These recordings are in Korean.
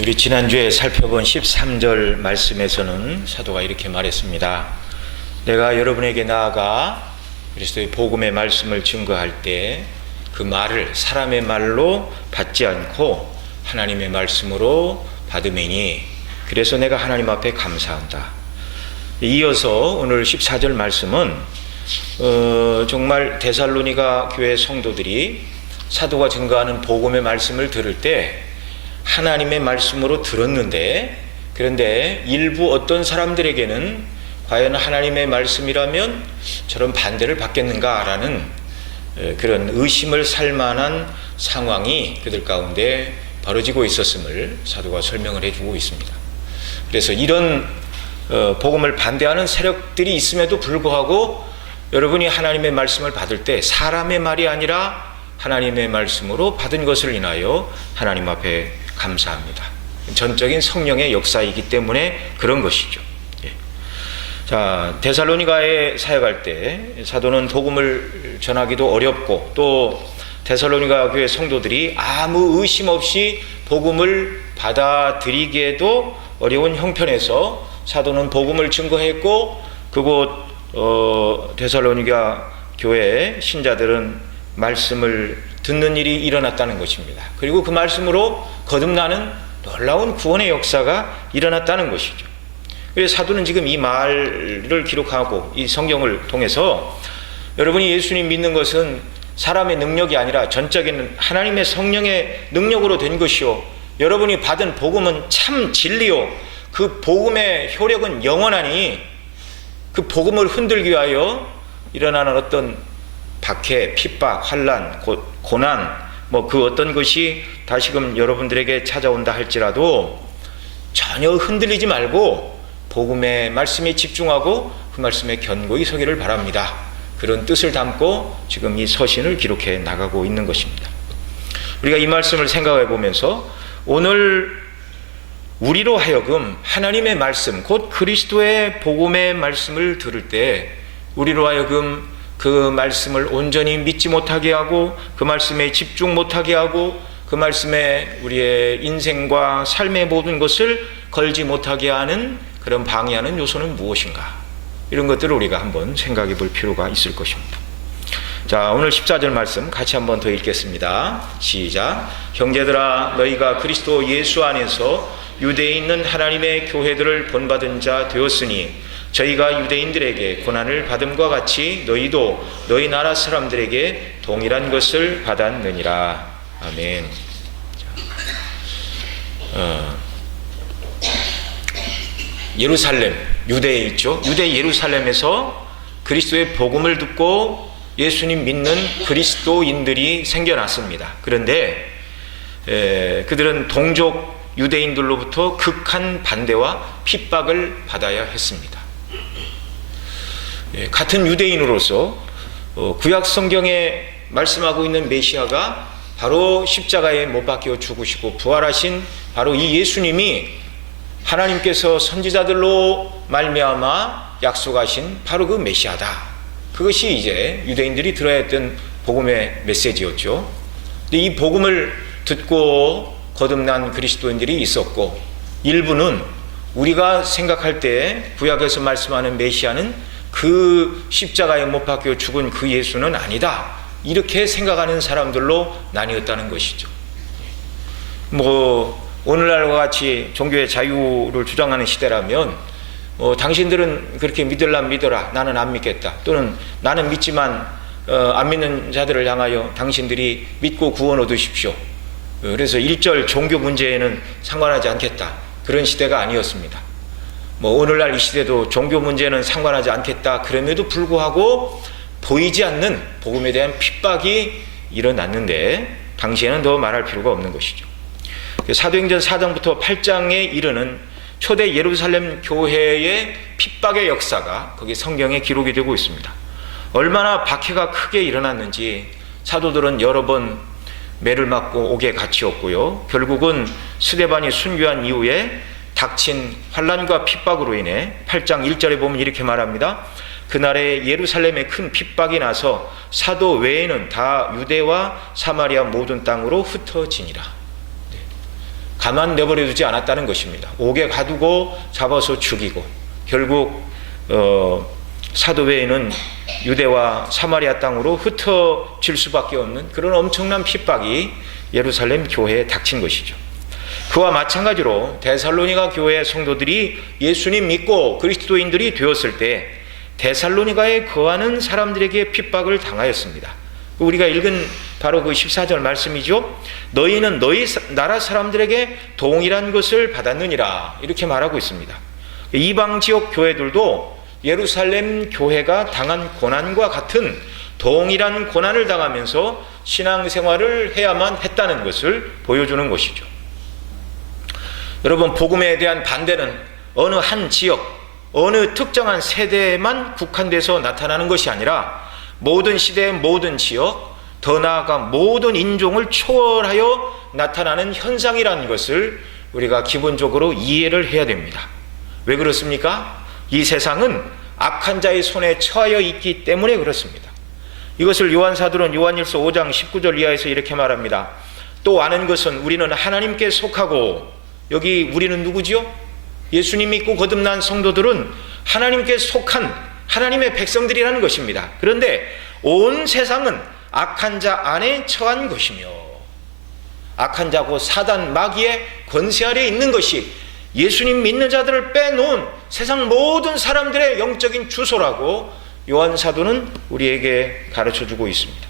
우리 지난주에 살펴본 13절 말씀에서는 사도가 이렇게 말했습니다. 내가 여러분에게 나아가 그리스도의 복음의 말씀을 증거할 때 그 말을 사람의 말로 받지 않고 하나님의 말씀으로 받으매니 그래서 내가 하나님 앞에 감사한다. 이어서 오늘 14절 말씀은 정말 데살로니가 교회 성도들이 사도가 증거하는 복음의 말씀을 들을 때 하나님의 말씀으로 들었는데, 그런데 일부 어떤 사람들에게는 과연 하나님의 말씀이라면 저런 반대를 받겠는가라는 그런 의심을 살 만한 상황이 그들 가운데 벌어지고 있었음을 사도가 설명을 해주고 있습니다. 그래서 이런 복음을 반대하는 세력들이 있음에도 불구하고 여러분이 하나님의 말씀을 받을 때 사람의 말이 아니라 하나님의 말씀으로 받은 것을 인하여 하나님 앞에 감사합니다. 전적인 성령의 역사이기 때문에 그런 것이죠. 자, 데살로니가에 사역할 때 사도는 복음을 전하기도 어렵고 또 데살로니가 교회 성도들이 아무 의심 없이 복음을 받아들이기에도 어려운 형편에서 사도는 복음을 증거했고 그곳 데살로니가 교회 신자들은 말씀을 듣는 일이 일어났다는 것입니다. 그리고 그 말씀으로 거듭나는 놀라운 구원의 역사가 일어났다는 것이죠. 그래서 사도는 지금 이 말을 기록하고 이 성경을 통해서 여러분이 예수님 믿는 것은 사람의 능력이 아니라 전적인 하나님의 성령의 능력으로 된 것이요, 여러분이 받은 복음은 참 진리요, 그 복음의 효력은 영원하니 그 복음을 흔들기 위하여 일어나는 어떤 박해, 핍박, 환난, 고난, 그 어떤 것이 다시금 여러분들에게 찾아온다 할지라도 전혀 흔들리지 말고 복음의 말씀에 집중하고 그 말씀에 견고히 서기를 바랍니다. 그런 뜻을 담고 지금 이 서신을 기록해 나가고 있는 것입니다. 우리가 이 말씀을 생각해 보면서 오늘 우리로 하여금 하나님의 말씀, 곧 그리스도의 복음의 말씀을 들을 때 우리로 하여금 그 말씀을 온전히 믿지 못하게 하고 그 말씀에 집중 못하게 하고 그 말씀에 우리의 인생과 삶의 모든 것을 걸지 못하게 하는 그런 방해하는 요소는 무엇인가, 이런 것들을 우리가 한번 생각해 볼 필요가 있을 것입니다. 자, 오늘 14절 말씀 같이 한번 더 읽겠습니다. 시작. 형제들아, 너희가 그리스도 예수 안에서 유대에 있는 하나님의 교회들을 본받은 자 되었으니 저희가 유대인들에게 고난을 받음과 같이 너희도 너희 나라 사람들에게 동일한 것을 받았느니라. 아멘. 예루살렘, 유대에 있죠. 유대 예루살렘에서 그리스도의 복음을 듣고 예수님 믿는 그리스도인들이 생겨났습니다. 그런데 그들은 동족 유대인들로부터 극한 반대와 핍박을 받아야 했습니다. 같은 유대인으로서 구약 성경에 말씀하고 있는 메시아가 바로 십자가에 못 박혀 죽으시고 부활하신 바로 이 예수님이 하나님께서 선지자들로 말미암아 약속하신 바로 그 메시아다. 그것이 이제 유대인들이 들어야 했던 복음의 메시지였죠. 근데 이 복음을 듣고 거듭난 그리스도인들이 있었고, 일부는 우리가 생각할 때 구약에서 말씀하는 메시아는 그 십자가에 못 박혀 죽은 그 예수는 아니다, 이렇게 생각하는 사람들로 나뉘었다는 것이죠. 오늘날과 같이 종교의 자유를 주장하는 시대라면 당신들은 그렇게 믿으려면 믿어라, 나는 안 믿겠다, 또는 나는 믿지만 안 믿는 자들을 향하여 당신들이 믿고 구원 얻으십시오, 그래서 일절 종교 문제에는 상관하지 않겠다, 그런 시대가 아니었습니다. 오늘날 이 시대도 종교 문제는 상관하지 않겠다 그럼에도 불구하고 보이지 않는 복음에 대한 핍박이 일어났는데 당시에는 더 말할 필요가 없는 것이죠. 사도행전 4장부터 8장에 이르는 초대 예루살렘 교회의 핍박의 역사가 거기 성경에 기록이 되고 있습니다. 얼마나 박해가 크게 일어났는지 사도들은 여러 번 매를 맞고 옥에 갇히었고요, 결국은 스데반이 순교한 이후에 닥친 환난과 핍박으로 인해 8장 1절에 보면 이렇게 말합니다. 그날에 예루살렘에 큰 핍박이 나서 사도 외에는 다 유대와 사마리아 모든 땅으로 흩어지니라. 가만 내버려 두지 않았다는 것입니다. 옥에 가두고 잡아서 죽이고 결국 사도 베이는 유대와 사마리아 땅으로 흩어질 수밖에 없는 그런 엄청난 핍박이 예루살렘 교회에 닥친 것이죠. 그와 마찬가지로 데살로니가 교회 성도들이 예수님 믿고 그리스도인들이 되었을 때 데살로니가에 거하는 사람들에게 핍박을 당하였습니다. 우리가 읽은 바로 그 14절 말씀이죠. 너희는 너희 나라 사람들에게 동일한 것을 받았느니라, 이렇게 말하고 있습니다. 이방 지역 교회들도 예루살렘 교회가 당한 고난과 같은 동일한 고난을 당하면서 신앙생활을 해야만 했다는 것을 보여주는 것이죠. 여러분, 복음에 대한 반대는 어느 한 지역, 어느 특정한 세대에만 국한돼서 나타나는 것이 아니라 모든 시대, 모든 지역, 더 나아가 모든 인종을 초월하여 나타나는 현상이라는 것을 우리가 기본적으로 이해를 해야 됩니다. 왜 그렇습니까? 이 세상은 악한 자의 손에 처하여 있기 때문에 그렇습니다. 이것을 요한사도는 요한일서 5장 19절 이하에서 이렇게 말합니다. 또 아는 것은 우리는 하나님께 속하고, 여기 우리는 누구지요? 예수님 믿고 거듭난 성도들은 하나님께 속한 하나님의 백성들이라는 것입니다. 그런데 온 세상은 악한 자 안에 처한 것이며, 악한 자고 사단 마귀의 권세 아래 있는 것이 예수님 믿는 자들을 빼놓은 세상 모든 사람들의 영적인 주소라고 요한사도는 우리에게 가르쳐주고 있습니다.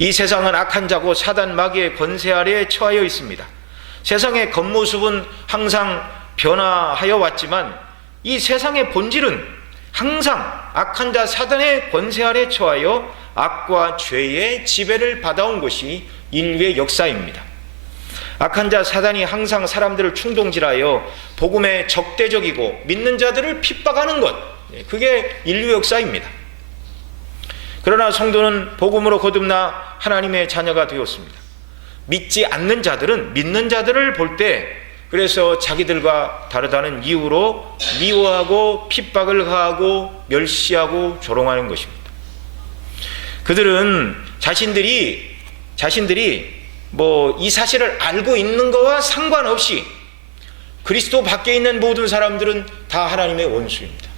이 세상은 악한 자고 사단 마귀의 권세 아래에 처하여 있습니다. 세상의 겉모습은 항상 변화하여 왔지만 이 세상의 본질은 항상 악한 자 사단의 권세 아래 처하여 악과 죄의 지배를 받아온 것이 인류의 역사입니다. 악한 자 사단이 항상 사람들을 충동질하여 복음에 적대적이고 믿는 자들을 핍박하는 것, 그게 인류 역사입니다. 그러나 성도는 복음으로 거듭나 하나님의 자녀가 되었습니다. 믿지 않는 자들은 믿는 자들을 볼 때 그래서 자기들과 다르다는 이유로 미워하고 핍박을 가하고 멸시하고 조롱하는 것입니다. 그들은 자신들이 이 사실을 알고 있는 것과 상관없이 그리스도 밖에 있는 모든 사람들은 다 하나님의 원수입니다.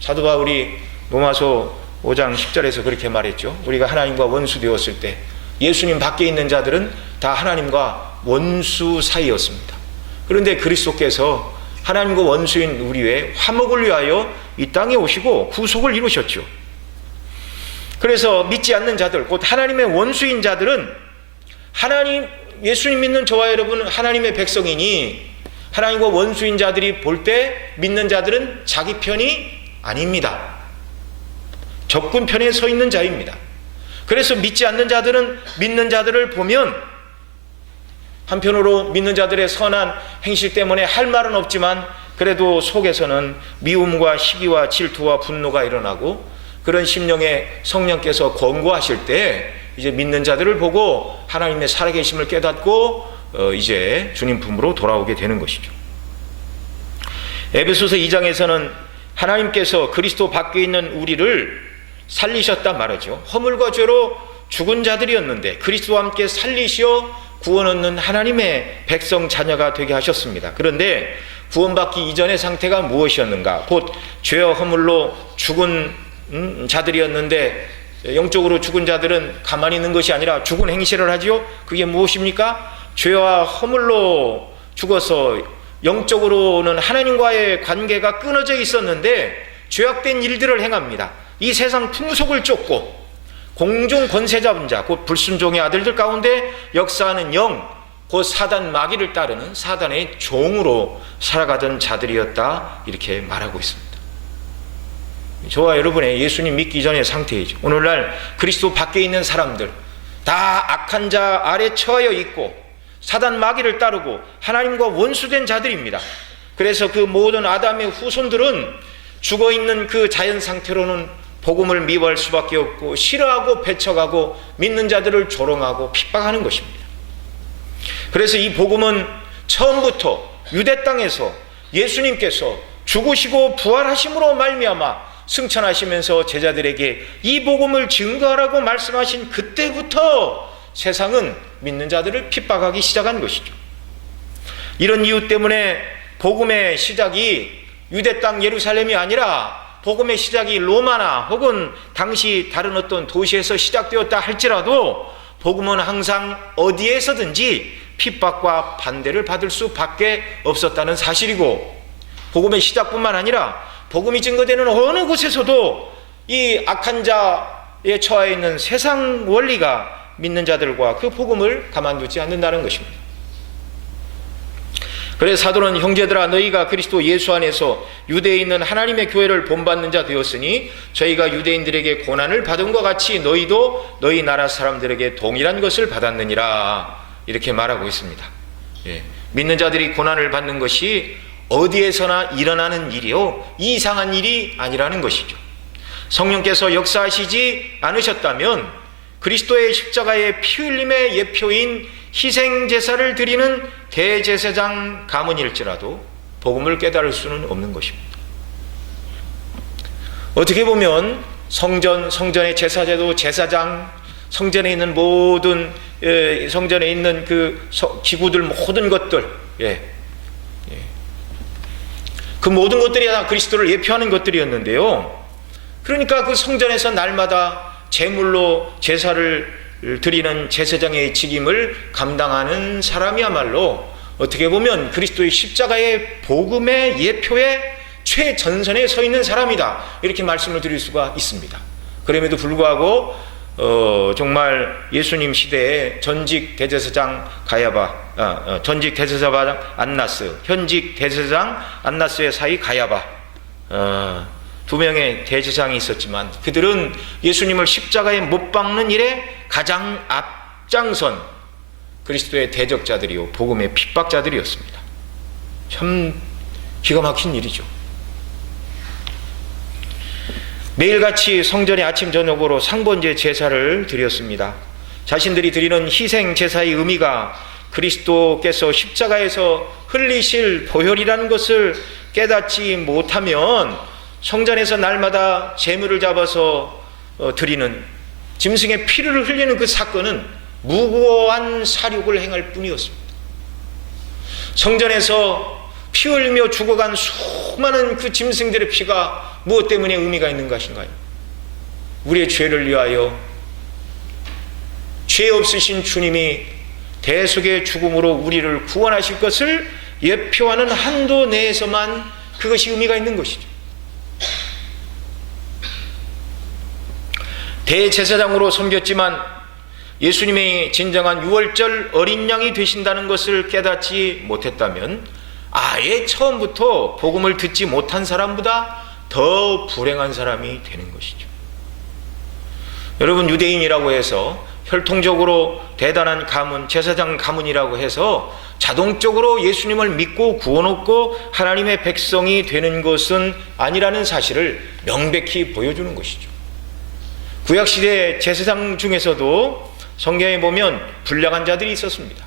사도 바울이 로마서 5장 10절에서 그렇게 말했죠. 우리가 하나님과 원수 되었을 때 예수님 밖에 있는 자들은 다 하나님과 원수 사이였습니다. 그런데 그리스도께서 하나님과 원수인 우리 외에 화목을 위하여 이 땅에 오시고 구속을 이루셨죠. 그래서 믿지 않는 자들, 곧 하나님의 원수인 자들은 예수님 믿는 저와 여러분은 하나님의 백성이니 하나님과 원수인 자들이 볼 때 믿는 자들은 자기 편이 아닙니다. 적군 편에 서 있는 자입니다. 그래서 믿지 않는 자들은 믿는 자들을 보면 한편으로 믿는 자들의 선한 행실 때문에 할 말은 없지만 그래도 속에서는 미움과 시기와 질투와 분노가 일어나고, 그런 심령에 성령께서 권고하실 때 이제 믿는 자들을 보고 하나님의 살아계심을 깨닫고 이제 주님 품으로 돌아오게 되는 것이죠. 에베소서 2장에서는 하나님께서 그리스도 밖에 있는 우리를 살리셨단 말이죠. 허물과 죄로 죽은 자들이었는데 그리스도와 함께 살리시어 구원 얻는 하나님의 백성 자녀가 되게 하셨습니다. 그런데 구원받기 이전의 상태가 무엇이었는가? 곧 죄와 허물로 죽은 자들이었는데, 영적으로 죽은 자들은 가만히 있는 것이 아니라 죽은 행실을 하지요. 그게 무엇입니까? 죄와 허물로 죽어서 영적으로는 하나님과의 관계가 끊어져 있었는데 죄악된 일들을 행합니다. 이 세상 풍속을 쫓고 공중 권세 잡은 자, 곧 불순종의 아들들 가운데 역사하는 영, 곧 사단 마귀를 따르는 사단의 종으로 살아가던 자들이었다, 이렇게 말하고 있습니다. 저와 여러분의 예수님 믿기 전의 상태이죠. 오늘날 그리스도 밖에 있는 사람들 다 악한 자 아래 처하여 있고 사단 마귀를 따르고 하나님과 원수된 자들입니다. 그래서 그 모든 아담의 후손들은 죽어있는 그 자연 상태로는 복음을 미워할 수밖에 없고 싫어하고 배척하고 믿는 자들을 조롱하고 핍박하는 것입니다. 그래서 이 복음은 처음부터 유대 땅에서 예수님께서 죽으시고 부활하심으로 말미암아 승천하시면서 제자들에게 이 복음을 증거하라고 말씀하신 그때부터 세상은 믿는 자들을 핍박하기 시작한 것이죠. 이런 이유 때문에 복음의 시작이 유대 땅 예루살렘이 아니라 복음의 시작이 로마나 혹은 당시 다른 어떤 도시에서 시작되었다 할지라도 복음은 항상 어디에서든지 핍박과 반대를 받을 수밖에 없었다는 사실이고, 복음의 시작뿐만 아니라 복음이 증거되는 어느 곳에서도 이 악한 자에 처해 있는 세상 원리가 믿는 자들과 그 복음을 가만두지 않는다는 것입니다. 그래서 사도는 형제들아 너희가 그리스도 예수 안에서 유대에 있는 하나님의 교회를 본받는 자 되었으니 저희가 유대인들에게 고난을 받은 것 같이 너희도 너희 나라 사람들에게 동일한 것을 받았느니라, 이렇게 말하고 있습니다. 믿는 자들이 고난을 받는 것이 어디에서나 일어나는 일이요 이상한 일이 아니라는 것이죠. 성령께서 역사하시지 않으셨다면 그리스도의 십자가의 피 흘림의 예표인 희생제사를 드리는 대제사장 가문일지라도 복음을 깨달을 수는 없는 것입니다. 어떻게 보면 성전의 제사제도, 제사장, 성전에 있는 모든 성전에 있는 그 기구들, 모든 것들, 그 모든 것들이 다 그리스도를 예표하는 것들이었는데요. 그러니까 그 성전에서 날마다 제물로 제사를 드리는 제사장의 직임을 감당하는 사람이야말로 어떻게 보면 그리스도의 십자가의 복음의 예표의 최전선에 서 있는 사람이다, 이렇게 말씀을 드릴 수가 있습니다. 그럼에도 불구하고 정말 예수님 시대에 전직 대제사장 가야바, 전직 대제사장 안나스, 현직 대제사장 안나스의 사이 가야바, 두 명의 대제사장이 있었지만 그들은 예수님을 십자가에 못 박는 일에 가장 앞장선 그리스도의 대적자들이요 복음의 핍박자들이었습니다. 참 기가 막힌 일이죠. 매일같이 성전에 아침 저녁으로 상번제 제사를 드렸습니다. 자신들이 드리는 희생 제사의 의미가 그리스도께서 십자가에서 흘리실 보혈이라는 것을 깨닫지 못하면 성전에서 날마다 제물을 잡아서 드리는 짐승의 피를 흘리는 그 사건은 무고한 사륙을 행할 뿐이었습니다. 성전에서 피 흘리며 죽어간 수많은 그 짐승들의 피가 무엇 때문에 의미가 있는 것인가요? 우리의 죄를 위하여 죄 없으신 주님이 대속의 죽음으로 우리를 구원하실 것을 예표하는 한도 내에서만 그것이 의미가 있는 것이죠. 대제사장으로 섬겼지만 예수님의 진정한 유월절 어린 양이 되신다는 것을 깨닫지 못했다면 아예 처음부터 복음을 듣지 못한 사람보다 더 불행한 사람이 되는 것이죠. 여러분, 유대인이라고 해서 혈통적으로 대단한 가문, 제사장 가문이라고 해서 자동적으로 예수님을 믿고 구원 얻고 하나님의 백성이 되는 것은 아니라는 사실을 명백히 보여주는 것이죠. 구약시대 제사장 중에서도 성경에 보면 불량한 자들이 있었습니다.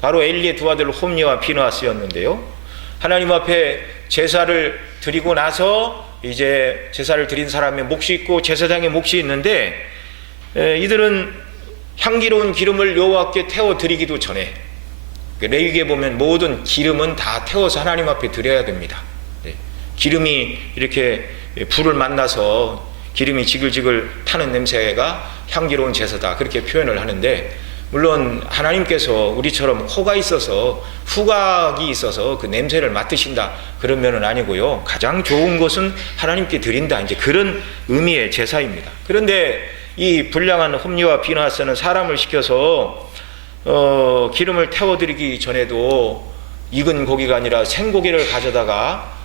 바로 엘리의 두 아들 홈니와 비느하스였는데요. 하나님 앞에 제사를 드리고 나서 이제 제사를 드린 사람의 몫이 있고 제사장의 몫이 있는데, 이들은 향기로운 기름을 여호와께 태워 드리기도 전에, 레위기에 보면 모든 기름은 다 태워서 하나님 앞에 드려야 됩니다. 기름이 이렇게 불을 만나서 기름이 지글지글 타는 냄새가 향기로운 제사다, 그렇게 표현을 하는데, 물론 하나님께서 우리처럼 코가 있어서 후각이 있어서 그 냄새를 맡으신다 그런 면은 아니고요. 가장 좋은 것은 하나님께 드린다, 이제 그런 의미의 제사입니다. 그런데 이 불량한 홈리와 비느하스는 사람을 시켜서 기름을 태워드리기 전에도 익은 고기가 아니라 생고기를 가져다가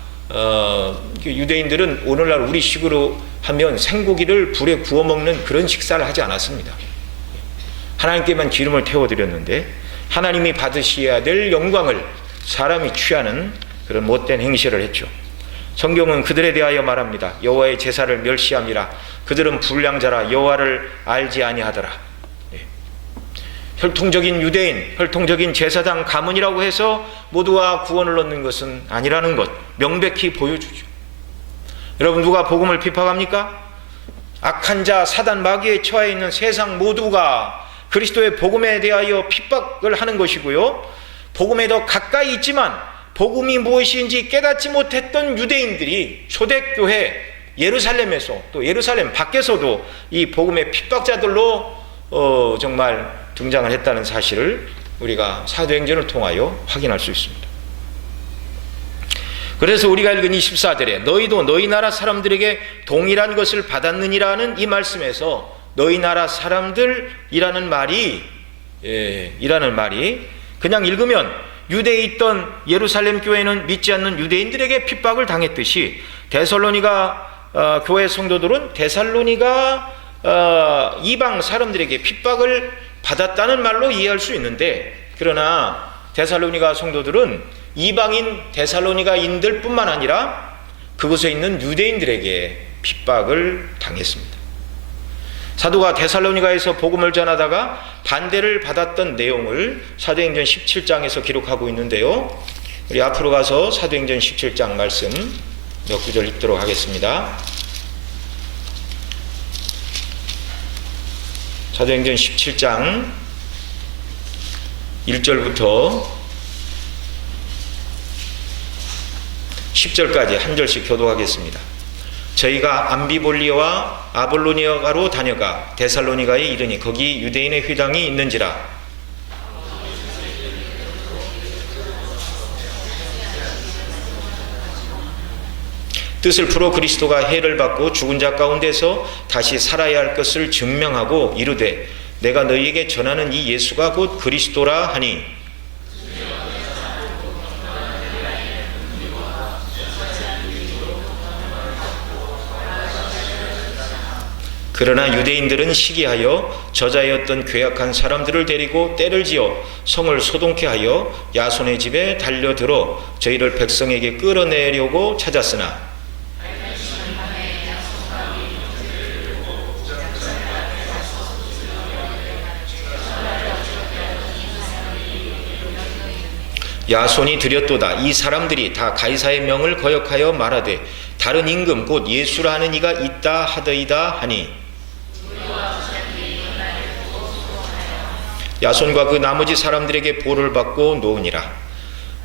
유대인들은 오늘날 우리식으로 하면 생고기를 불에 구워 먹는 그런 식사를 하지 않았습니다. 하나님께만 기름을 태워드렸는데 하나님이 받으셔야 될 영광을 사람이 취하는 그런 못된 행실을 했죠. 성경은 그들에 대하여 말합니다. 여호와의 제사를 멸시함이라. 그들은 불량자라 여호와를 알지 아니하더라. 혈통적인 유대인, 혈통적인 제사장 가문이라고 해서 모두가 구원을 얻는 것은 아니라는 것 명백히 보여주죠. 여러분, 누가 복음을 핍박합니까? 악한 자, 사단 마귀에 처해 있는 세상 모두가 그리스도의 복음에 대하여 핍박을 하는 것이고요. 복음에 더 가까이 있지만 복음이 무엇인지 깨닫지 못했던 유대인들이 초대교회 예루살렘에서 또 예루살렘 밖에서도 이 복음의 핍박자들로 정말 등장을 했다는 사실을 우리가 사도행전을 통하여 확인할 수 있습니다. 그래서 우리가 읽은 24절에 너희도 너희 나라 사람들에게 동일한 것을 받았느니라는 이 말씀에서 너희 나라 사람들이라는 말이 그냥 읽으면 유대에 있던 예루살렘 교회는 믿지 않는 유대인들에게 핍박을 당했듯이 데살로니가 교회 성도들은 데살로니가 이방 사람들에게 핍박을 받았다는 말로 이해할 수 있는데, 그러나 데살로니가 성도들은 이방인 데살로니가인들 뿐만 아니라 그곳에 있는 유대인들에게 핍박을 당했습니다. 사도가 데살로니가에서 복음을 전하다가 반대를 받았던 내용을 사도행전 17장에서 기록하고 있는데요, 우리 앞으로 가서 사도행전 17장 말씀 몇 구절 읽도록 하겠습니다. 사도행전 17장 1절부터 10절까지 한 절씩 교독하겠습니다. 저희가 암비볼리아와 아볼로니아가로 다녀가 데살로니가에 이르니 거기 유대인의 회당이 있는지라. 뜻을 풀어 그리스도가 해를 받고 죽은 자 가운데서 다시 살아야 할 것을 증명하고 이르되 내가 너희에게 전하는 이 예수가 곧 그리스도라 하니, 그러나 유대인들은 시기하여 저자였던 괴악한 사람들을 데리고 때를 지어 성을 소동케 하여 야손의 집에 달려들어 저희를 백성에게 끌어내려고 찾았으나 야손이 드렸도다. 이 사람들이 다 가이사의 명을 거역하여 말하되 다른 임금 곧 예수라 하는 이가 있다 하더이다 하니, 야손과 그 나머지 사람들에게 보를 받고 놓으니라.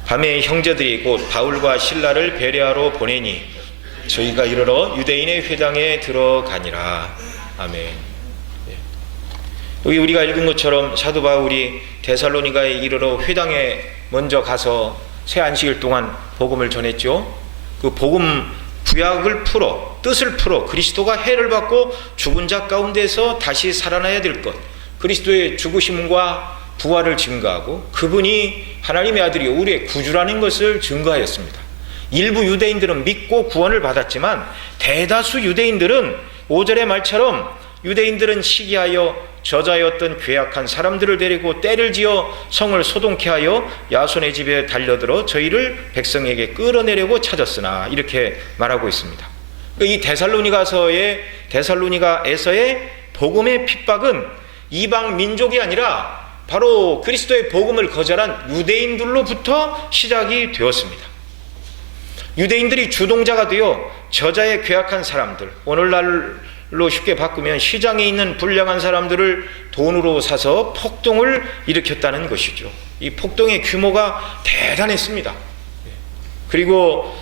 밤에 형제들이 곧 바울과 실라를 베레아로 보내니 저희가 이르러 유대인의 회당에 들어가니라. 아멘. 여기 우리가 읽은 것처럼 사도 바울이 데살로니가에 이르러 회당에 먼저 가서 새 안식일 동안 복음을 전했죠. 그 복음 구약을 풀어, 뜻을 풀어 그리스도가 해를 받고 죽은 자 가운데서 다시 살아나야 될 것, 그리스도의 죽으심과 부활을 증거하고 그분이 하나님의 아들이 우리의 구주라는 것을 증거하였습니다. 일부 유대인들은 믿고 구원을 받았지만 대다수 유대인들은 5절의 말처럼 유대인들은 시기하여 저자였던 괴악한 사람들을 데리고 때를 지어 성을 소동케 하여 야손의 집에 달려들어 저희를 백성에게 끌어내려고 찾았으나, 이렇게 말하고 있습니다. 이 데살로니가에서의 복음의 핍박은 이방 민족이 아니라 바로 그리스도의 복음을 거절한 유대인들로부터 시작이 되었습니다. 유대인들이 주동자가 되어 저자의 괴악한 사람들, 오늘날로 쉽게 바꾸면 시장에 있는 불량한 사람들을 돈으로 사서 폭동을 일으켰다는 것이죠. 이 폭동의 규모가 대단했습니다. 그리고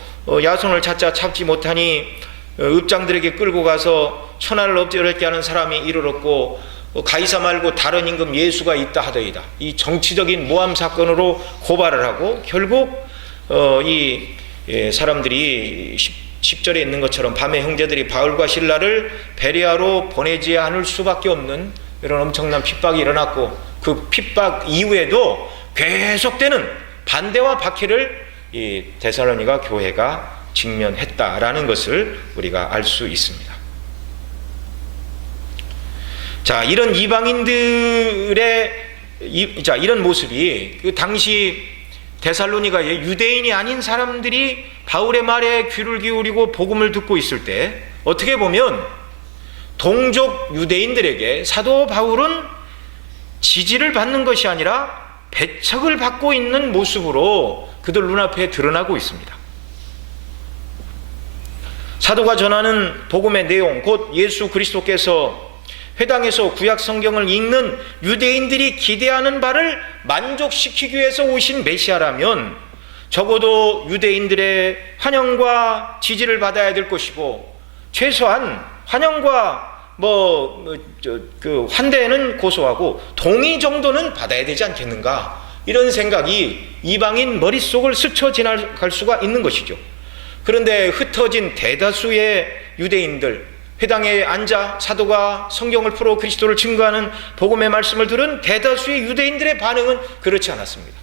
야손을 찾지 못하니 읍장들에게 끌고 가서 천하를 엎드렸게 하는 사람이 이르렀고, 가이사 말고 다른 임금 예수가 있다 하더이다. 이 정치적인 모함 사건으로 고발을 하고 결국 이 사람들이 10절에 있는 것처럼 밤에 형제들이 바울과 실라를 베레아로 보내지 않을 수밖에 없는 이런 엄청난 핍박이 일어났고, 그 핍박 이후에도 계속되는 반대와 박해를 이 데살로니가 교회가 직면했다라는 것을 우리가 알 수 있습니다. 자, 이런 이방인들의 이런 모습이 그 당시 데살로니가의 유대인이 아닌 사람들이 바울의 말에 귀를 기울이고 복음을 듣고 있을 때 어떻게 보면 동족 유대인들에게 사도 바울은 지지를 받는 것이 아니라 배척을 받고 있는 모습으로 그들 눈앞에 드러나고 있습니다. 사도가 전하는 복음의 내용, 곧 예수 그리스도께서 회당에서 구약 성경을 읽는 유대인들이 기대하는 바를 만족시키기 위해서 오신 메시아라면 적어도 유대인들의 환영과 지지를 받아야 될 것이고, 최소한 환영과 환대는 고소하고 동의 정도는 받아야 되지 않겠는가, 이런 생각이 이방인 머릿속을 스쳐 지나갈 수가 있는 것이죠. 그런데 흩어진 대다수의 유대인들, 회당에 앉아 사도가 성경을 풀어 그리스도를 증거하는 복음의 말씀을 들은 대다수의 유대인들의 반응은 그렇지 않았습니다.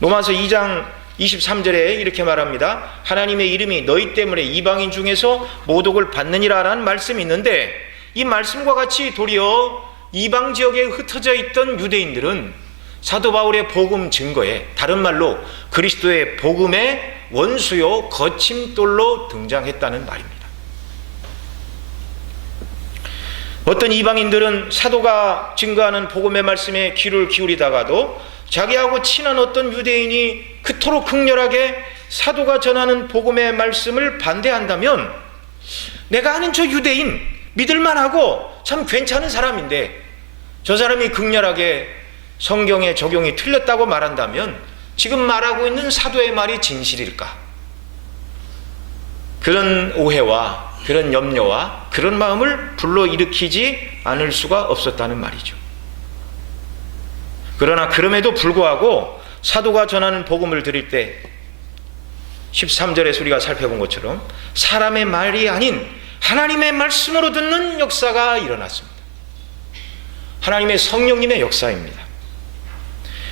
로마서 2장 23절에 이렇게 말합니다. 하나님의 이름이 너희 때문에 이방인 중에서 모독을 받느니라 라는 말씀이 있는데, 이 말씀과 같이 도리어 이방 지역에 흩어져 있던 유대인들은 사도 바울의 복음 증거에, 다른 말로 그리스도의 복음의 원수요 거침돌로 등장했다는 말입니다. 어떤 이방인들은 사도가 증거하는 복음의 말씀에 귀를 기울이다가도 자기하고 친한 어떤 유대인이 그토록 극렬하게 사도가 전하는 복음의 말씀을 반대한다면, 내가 아는 저 유대인 믿을만하고 참 괜찮은 사람인데 저 사람이 극렬하게 성경의 적용이 틀렸다고 말한다면 지금 말하고 있는 사도의 말이 진실일까? 그런 오해와 그런 염려와 그런 마음을 불러일으키지 않을 수가 없었다는 말이죠. 그러나 그럼에도 불구하고 사도가 전하는 복음을 드릴 때 13절에서 우리가 살펴본 것처럼 사람의 말이 아닌 하나님의 말씀으로 듣는 역사가 일어났습니다. 하나님의 성령님의 역사입니다.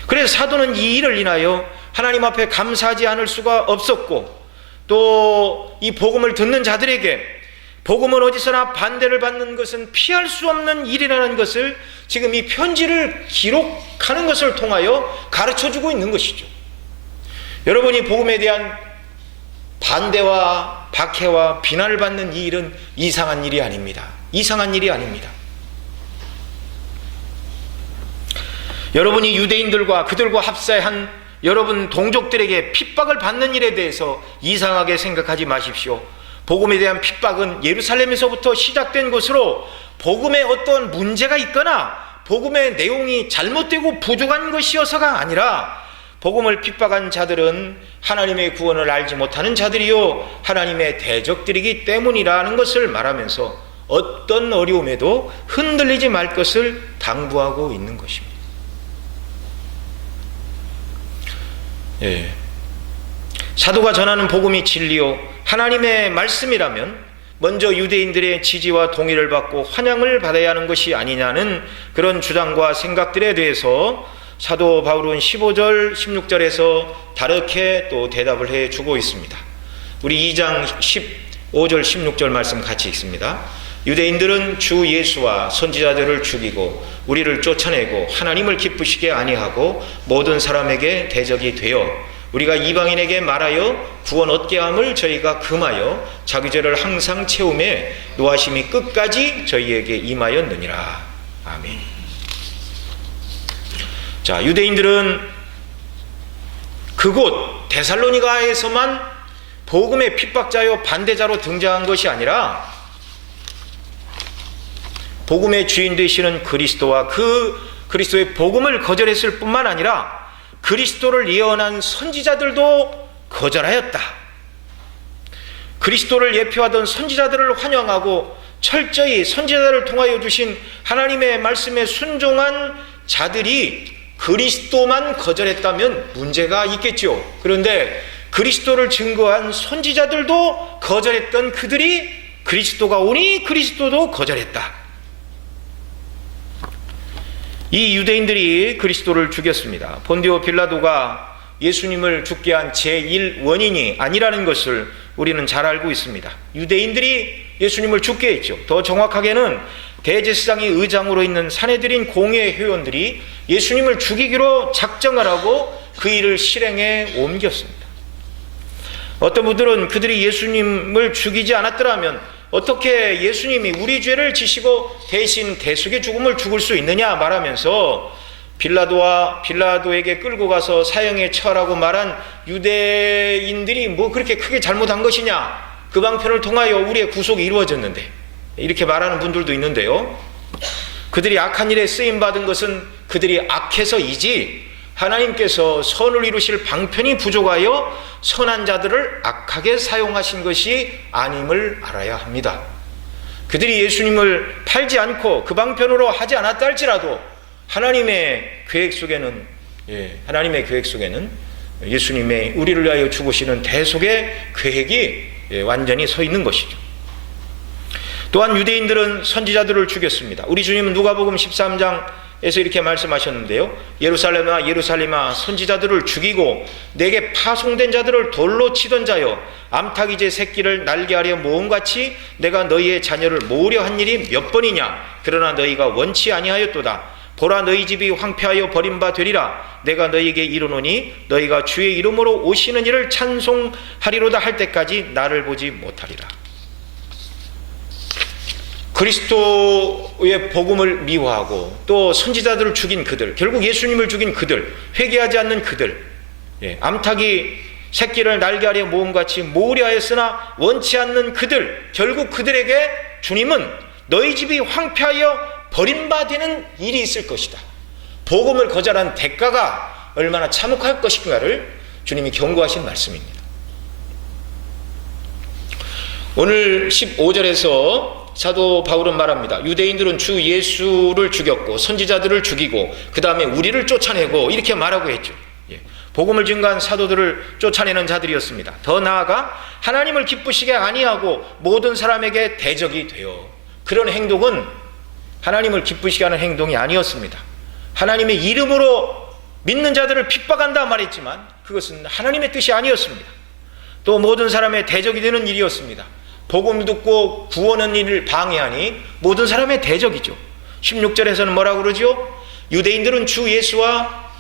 그래서 사도는 이 일을 인하여 하나님 앞에 감사하지 않을 수가 없었고, 또 이 복음을 듣는 자들에게 복음은 어디서나 반대를 받는 것은 피할 수 없는 일이라는 것을 지금 이 편지를 기록하는 것을 통하여 가르쳐주고 있는 것이죠. 여러분이 복음에 대한 반대와 박해와 비난을 받는 이 일은 이상한 일이 아닙니다. 이상한 일이 아닙니다. 여러분이 유대인들과 그들과 합사한 여러분 동족들에게 핍박을 받는 일에 대해서 이상하게 생각하지 마십시오. 복음에 대한 핍박은 예루살렘에서부터 시작된 것으로 복음에 어떤 문제가 있거나 복음의 내용이 잘못되고 부족한 것이어서가 아니라, 복음을 핍박한 자들은 하나님의 구원을 알지 못하는 자들이요 하나님의 대적들이기 때문이라는 것을 말하면서 어떤 어려움에도 흔들리지 말 것을 당부하고 있는 것입니다. 사도가 전하는 복음이 진리요 하나님의 말씀이라면 먼저 유대인들의 지지와 동의를 받고 환영을 받아야 하는 것이 아니냐는 그런 주장과 생각들에 대해서 사도 바울은 15절 16절에서 다르게 또 대답을 해주고 있습니다. 우리 2장 15절 16절 말씀 같이 읽습니다. 유대인들은 주 예수와 선지자들을 죽이고 우리를 쫓아내고 하나님을 기쁘시게 아니하고 모든 사람에게 대적이 되어 우리가 이방인에게 말하여 구원 얻게 함을 저희가 금하여 자기 죄를 항상 채우매 노하심이 끝까지 저희에게 임하였느니라. 아멘. 자, 유대인들은 그곳 데살로니가에서만 복음의 핍박자요 반대자로 등장한 것이 아니라 복음의 주인 되시는 그리스도와 그 그리스도의 복음을 거절했을 뿐만 아니라 그리스도를 예언한 선지자들도 거절하였다. 그리스도를 예표하던 선지자들을 환영하고 철저히 선지자들을 통하여 주신 하나님의 말씀에 순종한 자들이 그리스도만 거절했다면 문제가 있겠죠. 그런데 그리스도를 증거한 선지자들도 거절했던 그들이 그리스도가 오니 그리스도도 거절했다. 이 유대인들이 그리스도를 죽였습니다. 본디오 빌라도가 예수님을 죽게 한 제1원인이 아니라는 것을 우리는 잘 알고 있습니다. 유대인들이 예수님을 죽게 했죠. 더 정확하게는 대제사장의 의장으로 있는 산헤드린 공회 회원들이 예수님을 죽이기로 작정을 하고 그 일을 실행에 옮겼습니다. 어떤 분들은 그들이 예수님을 죽이지 않았더라면 어떻게 예수님이 우리 죄를 지시고 대신 대속의 죽음을 죽을 수 있느냐 말하면서 빌라도에게 끌고 가서 사형에 처하라고 말한 유대인들이 뭐 그렇게 크게 잘못한 것이냐, 그 방편을 통하여 우리의 구속이 이루어졌는데, 이렇게 말하는 분들도 있는데요. 그들이 악한 일에 쓰임받은 것은 그들이 악해서이지 하나님께서 선을 이루실 방편이 부족하여 선한 자들을 악하게 사용하신 것이 아님을 알아야 합니다. 그들이 예수님을 팔지 않고 그 방편으로 하지 않았다 할지라도 하나님의 계획 속에는 예수님의 우리를 위하여 죽으시는 대속의 계획이 완전히 서 있는 것이죠. 또한 유대인들은 선지자들을 죽였습니다. 우리 주님은 누가복음 13장에서 이렇게 말씀하셨는데요. 예루살렘아 예루살렘아 선지자들을 죽이고 내게 파송된 자들을 돌로 치던 자여 암탉이제 새끼를 날게 하려 모음같이 내가 너희의 자녀를 모으려 한 일이 몇 번이냐. 그러나 너희가 원치 아니하였도다. 보라 너희 집이 황폐하여 버림바 되리라. 내가 너희에게 이르노니 너희가 주의 이름으로 오시는 이를 찬송하리로다 할 때까지 나를 보지 못하리라. 그리스도의 복음을 미워하고 또 선지자들을 죽인 그들, 결국 예수님을 죽인 그들, 회개하지 않는 그들, 암탉이 새끼를 날게 하려 모음같이 모으려 하였으나 원치 않는 그들, 결국 그들에게 주님은 너희 집이 황폐하여 버림받는 일이 있을 것이다. 복음을 거절한 대가가 얼마나 참혹할 것인가를 주님이 경고하신 말씀입니다. 오늘 15절에서 사도 바울은 말합니다. 유대인들은 주 예수를 죽였고 선지자들을 죽이고 그 다음에 우리를 쫓아내고 이렇게 말하고 했죠. 복음을 증거한 사도들을 쫓아내는 자들이었습니다. 더 나아가 하나님을 기쁘시게 아니하고 모든 사람에게 대적이 되어, 그런 행동은 하나님을 기쁘시게 하는 행동이 아니었습니다. 하나님의 이름으로 믿는 자들을 핍박한다 말했지만 그것은 하나님의 뜻이 아니었습니다. 또 모든 사람의 대적이 되는 일이었습니다. 복음 듣고 구원하는 일을 방해하니 모든 사람의 대적이죠. 16절에서는 뭐라고 그러죠? 유대인들은 주 예수와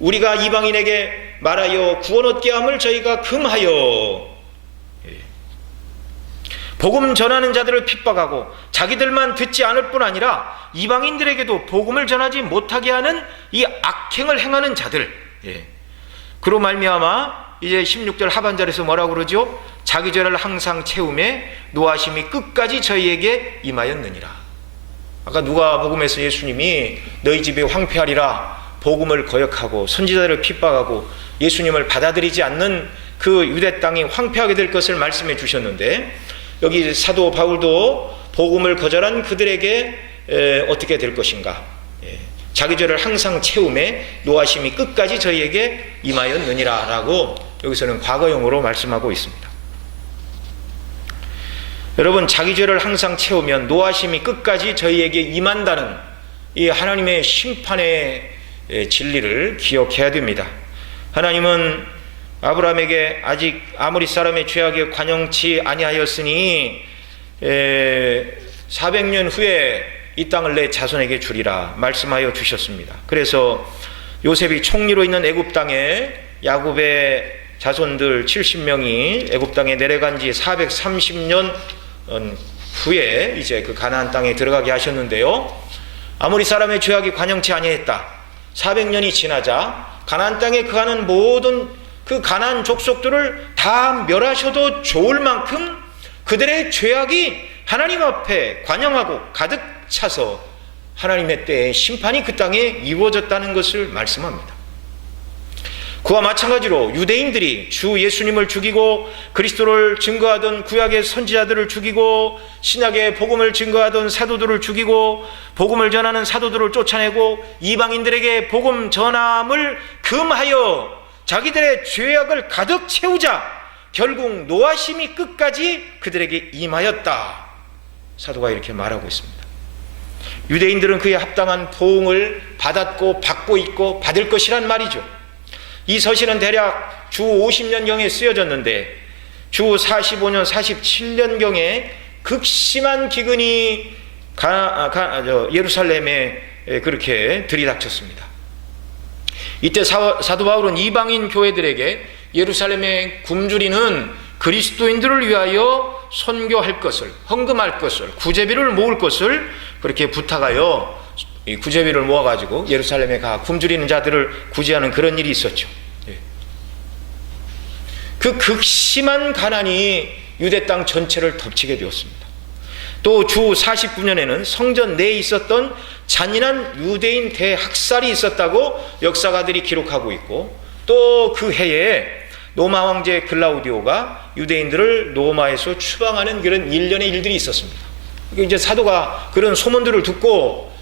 우리가 이방인에게 말하여 구원 얻게 함을 저희가 금하여, 복음 전하는 자들을 핍박하고 자기들만 듣지 않을 뿐 아니라 이방인들에게도 복음을 전하지 못하게 하는 이 악행을 행하는 자들, 그로 말미암아 이제 16절 하반절에서 뭐라고 그러죠? 자기 죄를 항상 채우매 노하심이 끝까지 저희에게 임하였느니라. 아까 누가복음에서 예수님이 너희 집이 황폐하리라 복음을 거역하고 선지자들을 핍박하고 예수님을 받아들이지 않는 그 유대 땅이 황폐하게 될 것을 말씀해 주셨는데, 여기 사도 바울도 복음을 거절한 그들에게 어떻게 될 것인가, 자기 죄를 항상 채우매 노하심이 끝까지 저희에게 임하였느니라 라고 여기서는 과거형으로 말씀하고 있습니다. 여러분, 자기 죄를 항상 채우면 노하심이 끝까지 저희에게 임한다는 이 하나님의 심판의 진리를 기억해야 됩니다. 하나님은 아브라함에게 아직 아무리 사람의 죄악에 관영치 아니하였으니 400년 후에 이 땅을 내 자손에게 주리라 말씀하여 주셨습니다. 그래서 요셉이 총리로 있는 애굽 땅에 야곱의 자손들 70명이 애굽 땅에 내려간 지 430년 후에 이제 그 가나안 땅에 들어가게 하셨는데요. 아무리 사람의 죄악이 관영치 아니했다. 400년이 지나자 가나안 땅에 거하는 모든 그 가나안 족속들을 다 멸하셔도 좋을 만큼 그들의 죄악이 하나님 앞에 관영하고 가득 차서 하나님의 때에 심판이 그 땅에 이루어졌다는 것을 말씀합니다. 그와 마찬가지로 유대인들이 주 예수님을 죽이고 그리스도를 증거하던 구약의 선지자들을 죽이고 신약의 복음을 증거하던 사도들을 죽이고 복음을 전하는 사도들을 쫓아내고 이방인들에게 복음 전함을 금하여 자기들의 죄악을 가득 채우자 결국 노하심이 끝까지 그들에게 임하였다. 사도가 이렇게 말하고 있습니다. 유대인들은 그에 합당한 보응을 받았고 받고 있고 받을 것이란 말이죠. 이 서신은 대략 주 50년경에 쓰여졌는데 주 45년 47년경에 극심한 기근이 예루살렘에 그렇게 들이닥쳤습니다. 이때 사도 바울은 이방인 교회들에게 예루살렘에 굶주리는 그리스도인들을 위하여 선교할 것을, 헌금할 것을, 구제비를 모을 것을 그렇게 부탁하여 이 구제비를 모아가지고 예루살렘에 가 굶주리는 자들을 구제하는 그런 일이 있었죠. 그 극심한 가난이 유대 땅 전체를 덮치게 되었습니다. 또 주 49년에는 성전 내에 있었던 잔인한 유대인 대학살이 있었다고 역사가들이 기록하고 있고, 또 그 해에 로마 황제 글라우디오가 유대인들을 로마에서 추방하는 그런 일련의 일들이 있었습니다. 이제 사도가 그런 소문들을 듣고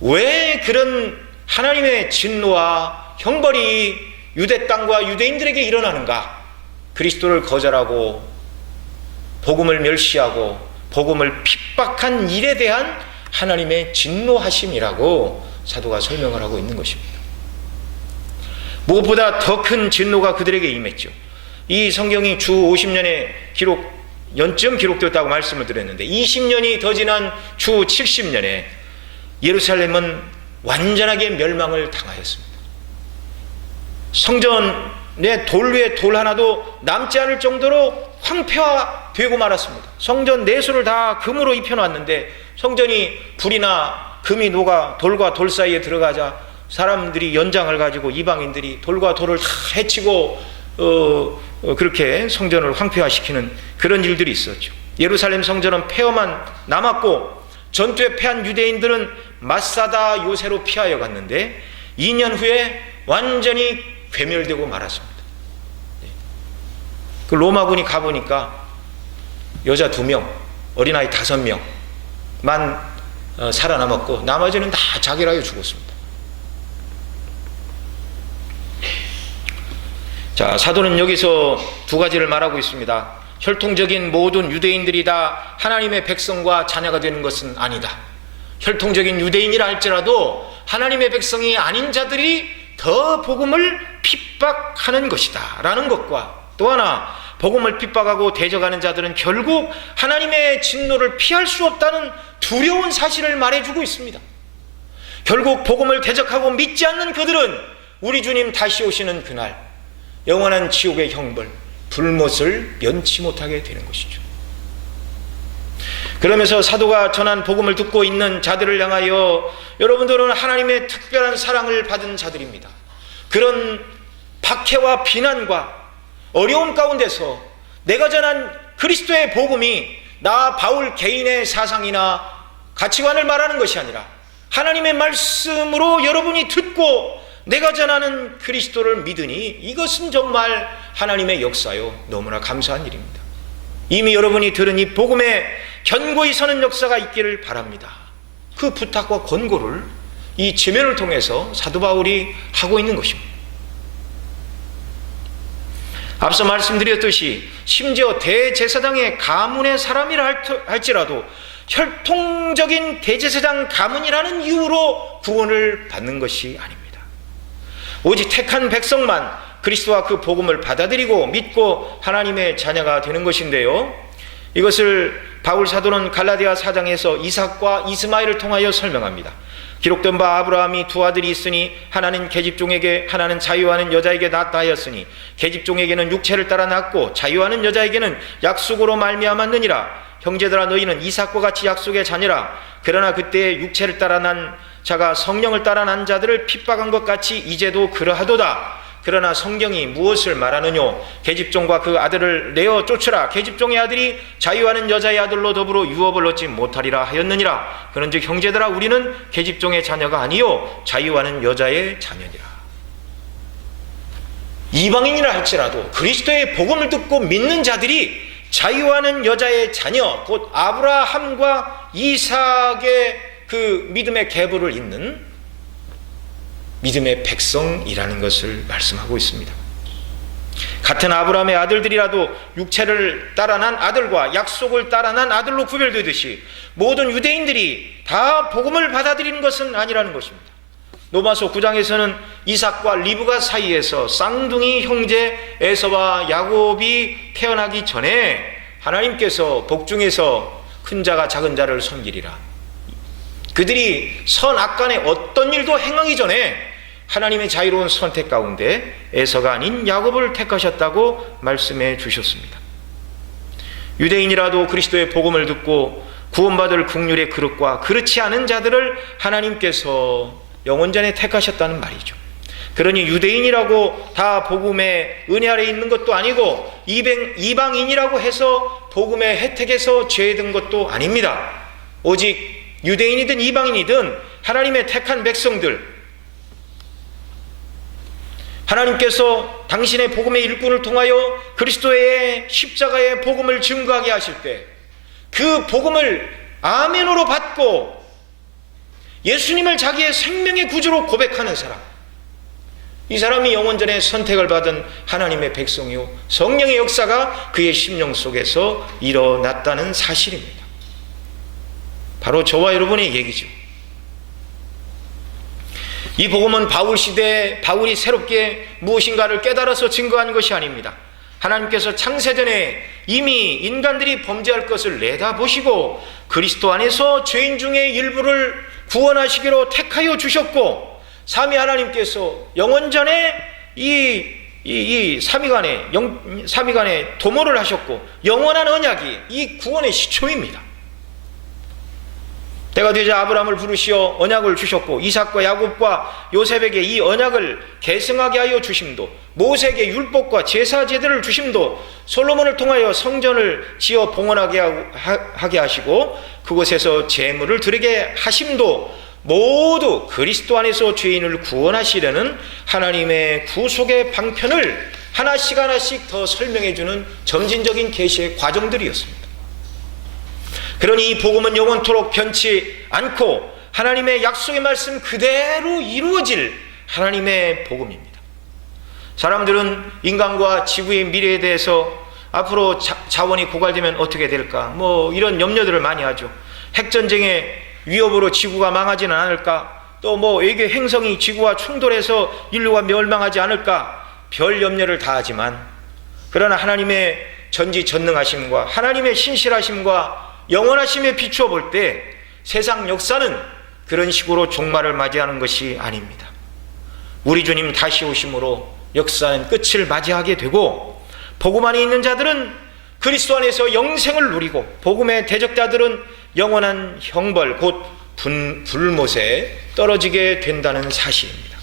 왜 그런 하나님의 진노와 형벌이 유대 땅과 유대인들에게 일어나는가? 그리스도를 거절하고 복음을 멸시하고 복음을 핍박한 일에 대한 하나님의 진노하심이라고 사도가 설명을 하고 있는 것입니다. 무엇보다 더 큰 진노가 그들에게 임했죠. 이 성경이 주 50년의 연쯤 기록되었다고 말씀을 드렸는데, 20년이 더 지난 주 70년에 예루살렘은 완전하게 멸망을 당하였습니다. 성전의 돌 위에 돌 하나도 남지 않을 정도로 황폐화되고 말았습니다. 성전 내수를 다 금으로 입혀놨는데 성전이 불이나 금이 녹아 돌과 돌 사이에 들어가자 사람들이 연장을 가지고 이방인들이 돌과 돌을 다 해치고 그렇게 성전을 황폐화시키는 그런 일들이 있었죠. 예루살렘 성전은 폐허만 남았고 전투에 패한 유대인들은 마사다 요새로 피하여 갔는데 2년 후에 완전히 괴멸되고 말았습니다. 그 로마군이 가보니까 여자 2명, 어린아이 5명만 살아남았고 나머지는 다 자결하여 죽었습니다. 자, 사도는 여기서 두 가지를 말하고 있습니다. 혈통적인 모든 유대인들이 다 하나님의 백성과 자녀가 되는 것은 아니다. 혈통적인 유대인이라 할지라도 하나님의 백성이 아닌 자들이 더 복음을 핍박하는 것이다 라는 것과, 또 하나 복음을 핍박하고 대적하는 자들은 결국 하나님의 진노를 피할 수 없다는 두려운 사실을 말해주고 있습니다. 결국 복음을 대적하고 믿지 않는 그들은 우리 주님 다시 오시는 그날 영원한 지옥의 형벌, 불못을 면치 못하게 되는 것이죠. 그러면서 사도가 전한 복음을 듣고 있는 자들을 향하여 여러분들은 하나님의 특별한 사랑을 받은 자들입니다. 그런 박해와 비난과 어려움 가운데서 내가 전한 그리스도의 복음이 나 바울 개인의 사상이나 가치관을 말하는 것이 아니라 하나님의 말씀으로 여러분이 듣고 내가 전하는 그리스도를 믿으니 이것은 정말 하나님의 역사요, 너무나 감사한 일입니다. 이미 여러분이 들은 이 복음에 견고히 서는 역사가 있기를 바랍니다. 그 부탁과 권고를 이 지면을 통해서 사도 바울이 하고 있는 것입니다. 앞서 말씀드렸듯이 심지어 대제사장의 가문의 사람이라 할지라도 혈통적인 대제사장 가문이라는 이유로 구원을 받는 것이 아닙니다. 오직 택한 백성만 그리스도와 그 복음을 받아들이고 믿고 하나님의 자녀가 되는 것인데요, 이것을 바울 사도는 갈라디아 4장에서 이삭과 이스마엘을 통하여 설명합니다. 기록된 바 아브라함이 2 아들이 있으니 하나는 계집종에게, 하나는 자유하는 여자에게 낳았다 하였으니 계집종에게는 육체를 따라 낳았고 자유하는 여자에게는 약속으로 말미암았느니라. 형제들아, 너희는 이삭과 같이 약속의 자녀라. 그러나 그때 육체를 따라 난 자가 성령을 따라 난 자들을 핍박한 것 같이 이제도 그러하도다. 그러나 성경이 무엇을 말하느뇨? 계집종과 그 아들을 내어 쫓으라. 계집종의 아들이 자유하는 여자의 아들로 더불어 유업을 얻지 못하리라 하였느니라. 그런즉 형제들아, 우리는 계집종의 자녀가 아니요 자유하는 여자의 자녀니라. 이방인이라 할지라도 그리스도의 복음을 듣고 믿는 자들이 자유하는 여자의 자녀, 곧 아브라함과 이삭의 그 믿음의 계보를 잇는 믿음의 백성이라는 것을 말씀하고 있습니다. 같은 아브라함의 아들들이라도 육체를 따라 난 아들과 약속을 따라 난 아들로 구별되듯이 모든 유대인들이 다 복음을 받아들이는 것은 아니라는 것입니다. 로마서 9장에서는 이삭과 리브가 사이에서 쌍둥이 형제 에서와 야곱이 태어나기 전에 하나님께서 복중에서 큰 자가 작은 자를 섬기리라. 그들이 선악간에 어떤 일도 행하기 전에 하나님의 자유로운 선택 가운데 에서가 아닌 야곱을 택하셨다고 말씀해 주셨습니다. 유대인이라도 그리스도의 복음을 듣고 구원받을 긍휼의 그릇과 그렇지 않은 자들을 하나님께서 영원전에 택하셨다는 말이죠. 그러니 유대인이라고 다 복음의 은혜 아래 있는 것도 아니고 이방인이라고 해서 복음의 혜택에서 제외된 것도 아닙니다. 오직 유대인이든 이방인이든 하나님의 택한 백성들, 하나님께서 당신의 복음의 일꾼을 통하여 그리스도의 십자가의 복음을 증거하게 하실 때 그 복음을 아멘으로 받고 예수님을 자기의 생명의 구주로 고백하는 사람, 이 사람이 영원전에 선택을 받은 하나님의 백성이요 성령의 역사가 그의 심령 속에서 일어났다는 사실입니다. 바로 저와 여러분의 얘기죠. 이 복음은 바울 시대에 바울이 새롭게 무엇인가를 깨달아서 증거한 것이 아닙니다. 하나님께서 창세전에 이미 인간들이 범죄할 것을 내다보시고 그리스도 안에서 죄인 중에 일부를 구원하시기로 택하여 주셨고, 삼위 하나님께서 영원전에 이 삼위간에 도모를 하셨고 영원한 언약이 이 구원의 시초입니다. 때가 되자 아브라함을 부르시어 언약을 주셨고 이삭과 야곱과 요셉에게 이 언약을 계승하게 하여 주심도, 모세에게 율법과 제사 제도를 주심도, 솔로몬을 통하여 성전을 지어 봉헌하게 하게 하시고 그곳에서 제물을 드리게 하심도 모두 그리스도 안에서 죄인을 구원하시려는 하나님의 구속의 방편을 하나씩 하나씩 더 설명해 주는 점진적인 계시의 과정들이었습니다. 그러니 이 복음은 영원토록 변치 않고 하나님의 약속의 말씀 그대로 이루어질 하나님의 복음입니다. 사람들은 인간과 지구의 미래에 대해서 앞으로 자원이 고갈되면 어떻게 될까, 이런 염려들을 많이 하죠. 핵전쟁의 위협으로 지구가 망하지는 않을까, 또 외계 행성이 지구와 충돌해서 인류가 멸망하지 않을까, 별 염려를 다 하지만, 그러나 하나님의 전지전능하심과 하나님의 신실하심과 영원하심에 비추어 볼 때 세상 역사는 그런 식으로 종말을 맞이하는 것이 아닙니다. 우리 주님 다시 오심으로 역사는 끝을 맞이하게 되고, 복음 안에 있는 자들은 그리스도 안에서 영생을 누리고 복음의 대적자들은 영원한 형벌 곧 불못에 떨어지게 된다는 사실입니다.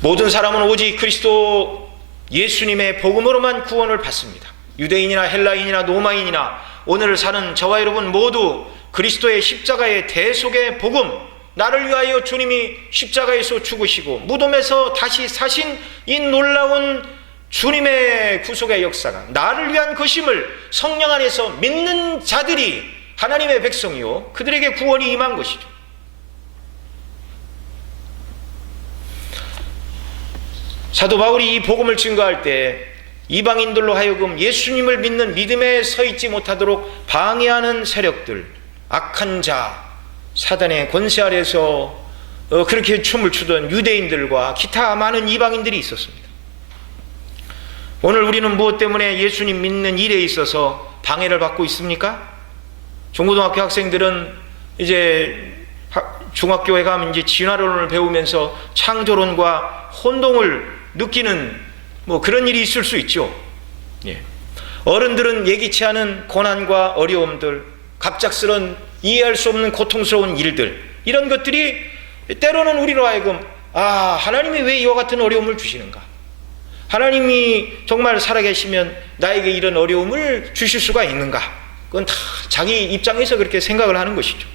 모든 사람은 오직 그리스도 예수님의 복음으로만 구원을 받습니다. 유대인이나 헬라인이나 로마인이나 오늘 사는 저와 여러분 모두 그리스도의 십자가의 대속의 복음, 나를 위하여 주님이 십자가에서 죽으시고 무덤에서 다시 사신 이 놀라운 주님의 구속의 역사가 나를 위한 것임을 성령 안에서 믿는 자들이 하나님의 백성이요 그들에게 구원이 임한 것이죠. 사도 바울이 이 복음을 증거할 때 이방인들로 하여금 예수님을 믿는 믿음에 서 있지 못하도록 방해하는 세력들, 악한 자, 사단의 권세 아래서 그렇게 춤을 추던 유대인들과 기타 많은 이방인들이 있었습니다. 오늘 우리는 무엇 때문에 예수님 믿는 일에 있어서 방해를 받고 있습니까? 중고등학교 학생들은 이제 중학교에 가면 이제 진화론을 배우면서 창조론과 혼동을 느끼는 그런 일이 있을 수 있죠. 예. 어른들은 예기치 않은 고난과 어려움들, 갑작스런 이해할 수 없는 고통스러운 일들, 이런 것들이 때로는 우리로 하여금 하나님이 왜 이와 같은 어려움을 주시는가, 하나님이 정말 살아계시면 나에게 이런 어려움을 주실 수가 있는가, 그건 다 자기 입장에서 그렇게 생각을 하는 것이죠.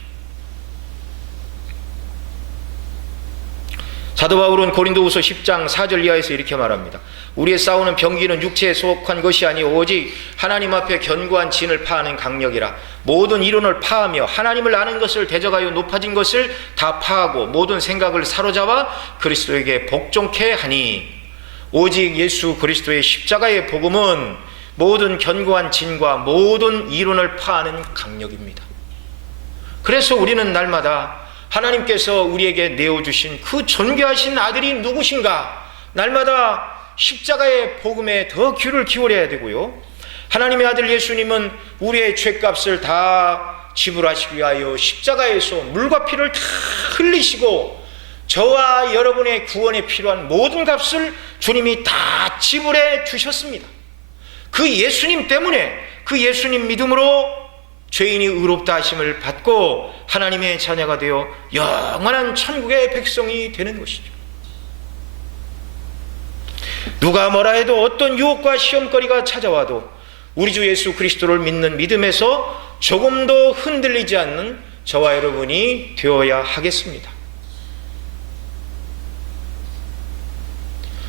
사도 바울은 고린도후서 10장 4절 이하에서 이렇게 말합니다. 우리의 싸우는 병기는 육체에 속한 것이 아니오 오직 하나님 앞에 견고한 진을 파하는 강력이라. 모든 이론을 파하며 하나님을 아는 것을 대적하여 높아진 것을 다 파하고 모든 생각을 사로잡아 그리스도에게 복종케 하니, 오직 예수 그리스도의 십자가의 복음은 모든 견고한 진과 모든 이론을 파하는 강력입니다. 그래서 우리는 날마다 하나님께서 우리에게 내어주신 그 존귀하신 아들이 누구신가, 날마다 십자가의 복음에 더 귀를 기울여야 되고요, 하나님의 아들 예수님은 우리의 죄값을 다 지불하시기 위하여 십자가에서 물과 피를 다 흘리시고 저와 여러분의 구원에 필요한 모든 값을 주님이 다 지불해 주셨습니다. 그 예수님 때문에, 그 예수님 믿음으로 죄인이 의롭다 하심을 받고 하나님의 자녀가 되어 영원한 천국의 백성이 되는 것이죠. 누가 뭐라 해도 어떤 유혹과 시험거리가 찾아와도 우리 주 예수 그리스도를 믿는 믿음에서 조금도 흔들리지 않는 저와 여러분이 되어야 하겠습니다.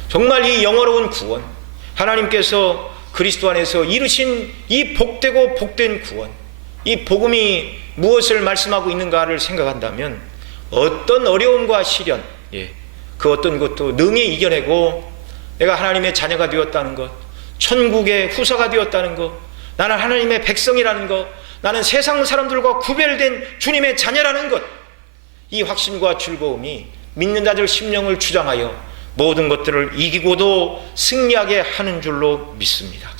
정말 이 영원로운 구원, 하나님께서 그리스도 안에서 이루신 이 복되고 복된 구원, 이 복음이 무엇을 말씀하고 있는가를 생각한다면 어떤 어려움과 시련, 그 어떤 것도 능히 이겨내고 내가 하나님의 자녀가 되었다는 것, 천국의 후사가 되었다는 것, 나는 하나님의 백성이라는 것, 나는 세상 사람들과 구별된 주님의 자녀라는 것, 이 확신과 즐거움이 믿는 자들 심령을 주장하여 모든 것들을 이기고도 승리하게 하는 줄로 믿습니다.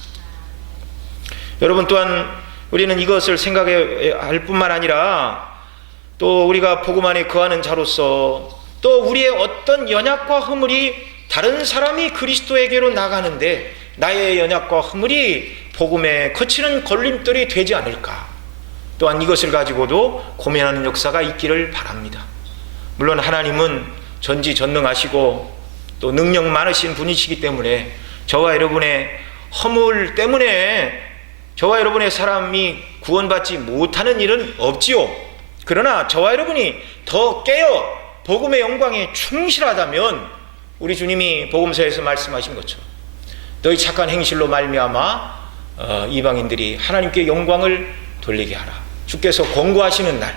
여러분, 또한 우리는 이것을 생각해야 할 뿐만 아니라 또 우리가 복음 안에 거하는 자로서 또 우리의 어떤 연약과 허물이 다른 사람이 그리스도에게로 나가는데 나의 연약과 허물이 복음에 거치는 걸림돌이 되지 않을까, 또한 이것을 가지고도 고민하는 역사가 있기를 바랍니다. 물론 하나님은 전지전능하시고 또 능력 많으신 분이시기 때문에 저와 여러분의 허물 때문에 저와 여러분의 사람이 구원받지 못하는 일은 없지요. 그러나 저와 여러분이 더 깨어 복음의 영광에 충실하다면 우리 주님이 복음서에서 말씀하신 것처럼 너희 착한 행실로 말미암아 이방인들이 하나님께 영광을 돌리게 하라. 주께서 권고하시는 날,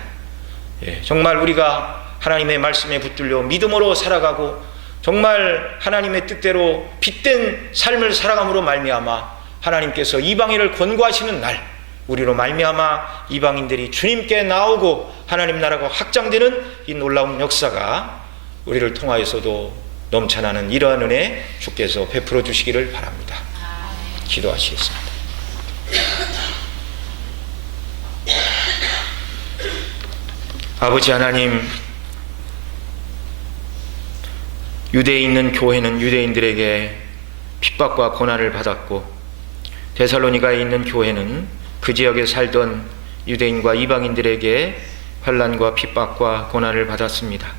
정말 우리가 하나님의 말씀에 붙들려 믿음으로 살아가고 정말 하나님의 뜻대로 핏된 삶을 살아감으로 말미암아 하나님께서 이방인을 권고하시는 날, 우리로 말미암아 이방인들이 주님께 나오고 하나님 나라가 확장되는 이 놀라운 역사가 우리를 통하여서도 넘쳐나는 이러한 은혜 주께서 베풀어 주시기를 바랍니다. 기도하시겠습니다. 아버지 하나님, 유대에 있는 교회는 유대인들에게 핍박과 고난을 받았고 데살로니가에 있는 교회는 그 지역에 살던 유대인과 이방인들에게 환난과 핍박과 고난을 받았습니다.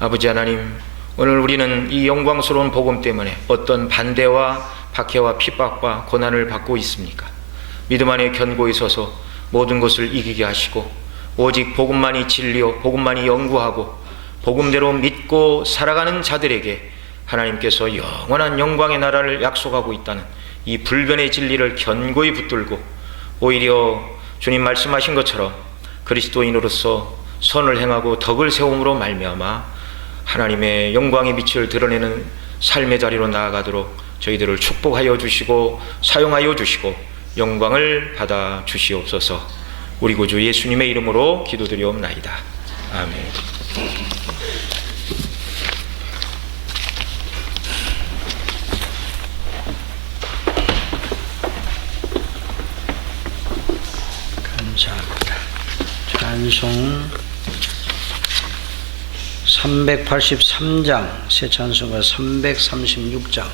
아버지 하나님, 오늘 우리는 이 영광스러운 복음 때문에 어떤 반대와 박해와 핍박과 고난을 받고 있습니까? 믿음 안에 견고히 서서 모든 것을 이기게 하시고 오직 복음만이 진리요 복음만이 영구하고 복음대로 믿고 살아가는 자들에게 하나님께서 영원한 영광의 나라를 약속하고 있다는 이 불변의 진리를 견고히 붙들고 오히려 주님 말씀하신 것처럼 그리스도인으로서 선을 행하고 덕을 세움으로 말미암아 하나님의 영광의 빛을 드러내는 삶의 자리로 나아가도록 저희들을 축복하여 주시고 사용하여 주시고 영광을 받아 주시옵소서. 우리 구주 예수님의 이름으로 기도드리옵나이다. 아멘. 감사합니다. 찬송 383장, 새 찬송가 336장